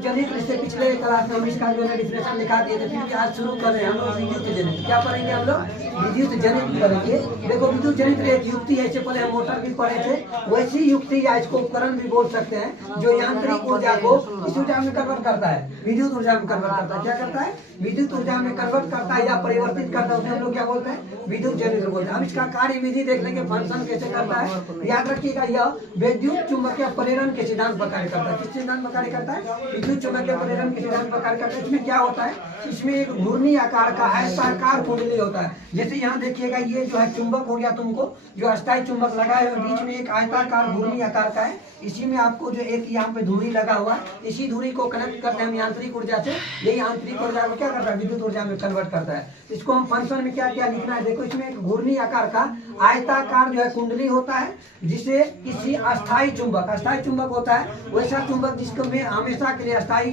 जनित इससे पिछले क्लास में हम इसका जो है डिफिनेशन दिखा दिए थे, फिर आज शुरू कर रहे हैं हम लोग विद्युत जनित। क्या पढ़ेंगे हम लोग? विद्युत जनित पढ़ेंगे। देखो विद्युत जनित एक युक्ति है, इससे पहले हम मोटर भी पढ़े थे, वैसी युक्ति या इसको उपकरण भी बोल सकते हैं जो यांत्रिक ऊर्जा को इस ऊर्जा में कन्वर्ट करता है, विद्युत ऊर्जा में कन्वर्ट करता है। क्या करता है? विद्युत ऊर्जा में कन्वर्ट करता है या परिवर्तित करता है, उसे हम लोग क्या बोलते हैं? विद्युत जनित बोलते हैं। हम इसका कार्य विधि देख लेंगे, फंक्शन कैसे करता है। याद रखिएगा, यह विद्युत चुंबकीय प्रेरण के सिद्धांत पर कार्य करता है। किस सिद्धांत पर कार्य करता है? विद्युत चुंबकीय प्रेरण के सिद्धांत पर कार्य करता है। इसमें क्या होता है? इसमें एक घूर्णी आकार का आयताकार कुंडली होता है। जैसे यहाँ देखिएगा, ये जो है चुंबक हो गया, तुमको जो अस्थायी चुंबक लगाए हुए बीच में एक आयताकार घूर्णी आकार का है, इसी में आपको जो एक यहाँ पे धुरी लगा हुआ है, इसी धुरी को कनेक्ट करते हैं हम यांत्रिक ऊर्जा से। यही यांत्रिक ऊर्जा को क्या करता है? विद्युत ऊर्जा में कन्वर्ट करता है। इसको हम फंक्शन में क्या क्या लिखना है, देखो इसमें एक घूर्णी आकार का आयताकार जो है कुंडली होता है, जिसे किसी अस्थायी चुंबक होता है, वैसा चुंबक जिसको में हमेशा के लिए अस्थायी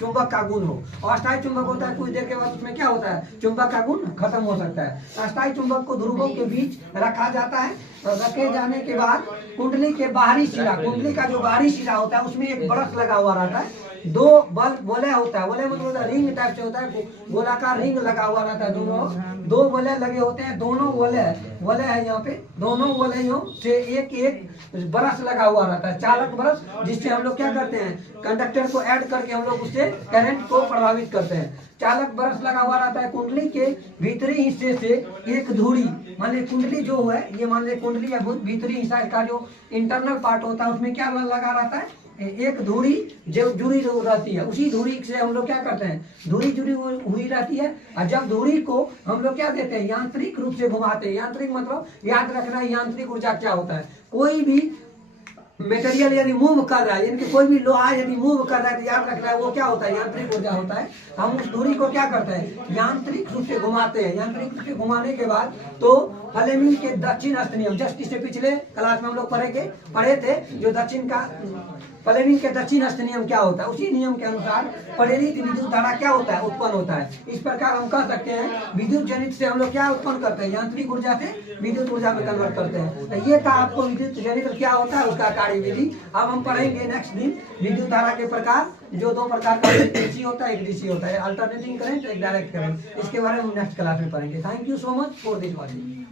चुंबक का गुण हो। और अस्थायी चुंबक होता है कुछ देर के बाद उसमें क्या होता है? चुंबक का गुण खत्म हो सकता है। अस्थायी चुंबक को ध्रुवों के बीच रखा जाता है। तो रखे जाने के बाद कुंडली के बाहरी सिरा, कुंडली का जो बाहरी सिरा होता है उसमें एक ब्रश लगा हुआ रहता है। दो वलय होता है, वलय मतलब रिंग टाइप से होता है, गोलाकार रिंग लगा हुआ रहता है। दोनों दो वलय लगे होते हैं, दोनों वलय है यहाँ पे, दोनों वलयों से एक एक ब्रश लगा हुआ रहता है, चालक ब्रश, जिससे हम लोग क्या करते हैं? कंडक्टर को ऐड करके हम लोग उससे करंट को प्रभावित करते हैं। चालक ब्रश लगा हुआ रहता है। कुंडली के भीतरी हिस्से से एक धुरी, मान ली कुंडली जो है, ये मान ली कुंडली या भीतरी हिस्सा का जो इंटरनल पार्ट होता है, उसमें क्या लगा रहता है? एक धुरी जो जुड़ी रहती है। उसी धुरी से हम लोग क्या करते हैं? धुरी जुड़ी हुई रहती है, और जब धुरी को हम लोग क्या देते हैं? यांत्रिक रूप से घुमाते हैं। यांत्रिक मतलब याद रखना, यांत्रिक ऊर्जा क्या होता है? कोई भी मेटेरियल यदि मूव कर रहा है, यानी कि कोई भी लोहा यदि मूव कर रहा है, तो याद रखना है वो क्या होता है? यांत्रिक ऊर्जा होता है। हम उस धुरी को क्या करते हैं? यांत्रिक रूप से घुमाते हैं। यांत्रिक रूप से घुमाने के बाद तो फ्लेमिंग के दक्षिण हस्त नियम, जस्ट इससे पिछले क्लास में हम लोग पढ़े थे, जो दक्षिण का फ्लेमिंग के दक्षिण हस्त नियम क्या होता है, उसी नियम के अनुसार प्रेरित विद्युत धारा क्या होता है? उत्पन्न होता है। इस प्रकार हम कह सकते हैं विद्युत जनित से हम लोग क्या उत्पन्न करते हैं? यांत्रिक ऊर्जा से विद्युत ऊर्जा में कन्वर्ट करते हैं। तो ये था आपको विद्युत जनित क्या होता है, उसका कार्य विधि। अब हम पढ़ेंगे नेक्स्ट दिन विद्युत धारा के प्रकार, जो दो प्रकार का, एक एसी होता है, एक डीसी होता है, अल्टरनेटिंग करंट, एक डायरेक्ट करंट। इसके बारे में हम नेक्स्ट क्लास में पढ़ेंगे। Thank you so much for this watching.